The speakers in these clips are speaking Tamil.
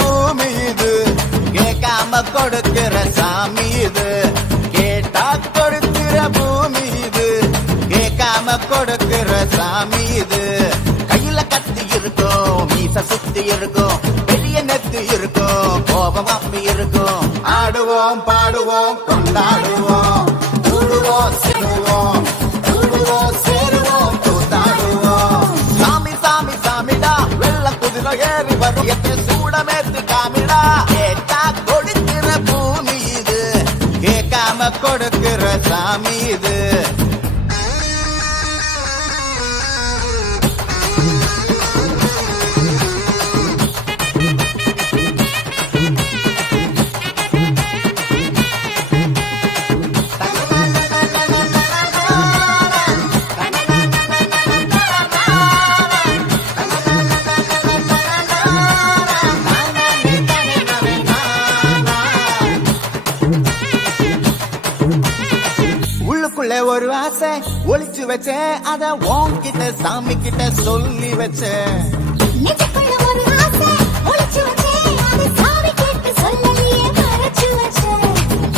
பூமி இது, கேட்காம கொடுக்கிற சாமி இது. கேட்டா கொடுக்கிற பூமி இது, கேட்காம கொடுக்கிற சாமி இது. கையில கத்தி இருக்கும், மீச சுத்தி இருக்கும், பெரிய நெத்து இருக்கும், கோபம் அப்பி இருக்கும். ஆடுவோம் பாடுவோம் கொண்டாடுவோம், கூடுவோம் சேருவோம், கூடுவோம் சேருவோம் கூத்தாடுவோம். சாமி சாமி சாமிடா, வெள்ள குதிரை ஏறி வரும் சூடமேத்து காமிடா. கேட்டா கொடுக்கிற பூமி இது, கேட்காம கொடுக்கிற சாமி இது. உள்ளுக்குள்ள ஒரு ஆசை ஒளிச்சு வச்சேன், அத உன்கிட்ட சாமி கிட்ட சொல்லி வச்சேன். நெஞ்சுக்குள்ள ஒரு ஆசை ஒளிச்சு வச்சேன், அது சாமி கிட்ட சொல்லலையே மறைச்சு வச்சேன்.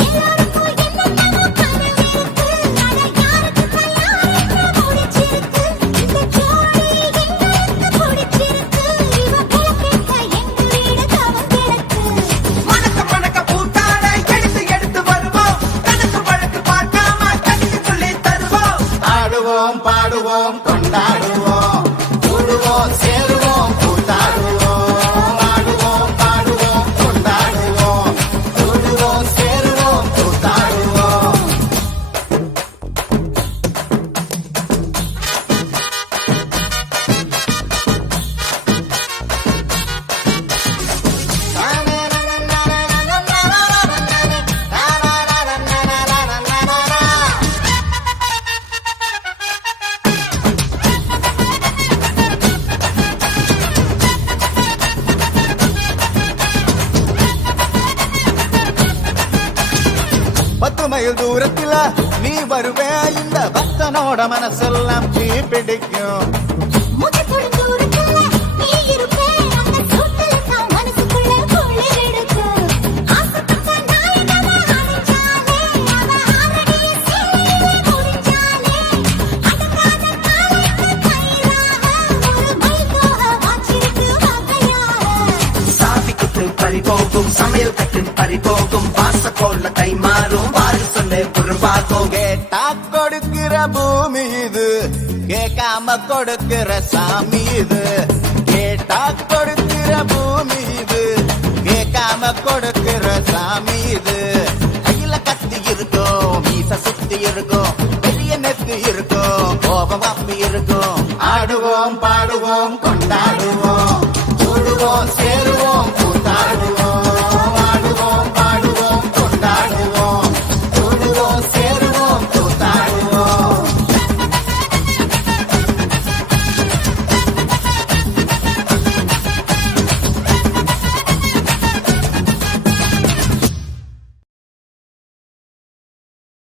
எல்லாருக்கும் என்னென்னமோ கனவு இருக்கு, ஆனா யாருக்கும் யாருக்கு பிடிச்சிருக்கு. இந்த ஜோடி எங்களுக்கு பிடிச்சிருக்கு, இவ போக்கிட்ட எங்க வீடு தவம் கிடக்கு. மணக்க மணக்க பூத்தாட எடுத்து எடுத்து வருவோம், கணக்கு வழக்கு பார்க்காம கணிக்கு சொல்லி தருவோம். ஆடுவோம் பாடுவோம் கொண்டாடுவோம், கூடுவோம் சேருவோம் கூத்தாடுவோம். ஆடுவோம் பாடுவோம் கொண்டாடுவோம், கூடுவோம் சேருவோம் கூத்தாடுவோம். பத்து மைல் தூரத்துல நீ வருவே, இந்த பக்தனோட மனசெல்லாம் தீ பிடிக்கும். முகத்தோட தூரத்துல நீ இருப்பே, அந்த சூட்டுல தான் மனசுக்குள்ள குளிர் எடுக்கு. ஆசைப்பட்ட நாயகனை அணைச்சாலே, அவ ஆரடிய சீலையிலே முடிஞ்சாலே, அடங்காத காலைக்கு கயிறாக ஒரு மைல்கோக வாச்சிருக்கு வகையாக. சாமி குத்து பறிபோகும், சமையல் கட்டு பறிபோகும், வாச கோல்ல கை மாறும், வாரி சொல்லு குறும்பாகும். கேட்டா கொடுக்கிற பூமி இது, கேட்காம கொடுக்கிற சாமி இது. கேட்டா கொடுக்கிற பூமி இது, கேட்காம கொடுக்கிற சாமி இது. கையில கத்தி இருக்கும், மீச சுத்தி இருக்கும், பெரிய நெத்து இருக்கும், கோபம் அப்பி இருக்கும். ஆடுவோம் பாடுவோம் கொண்டாடுவோம்.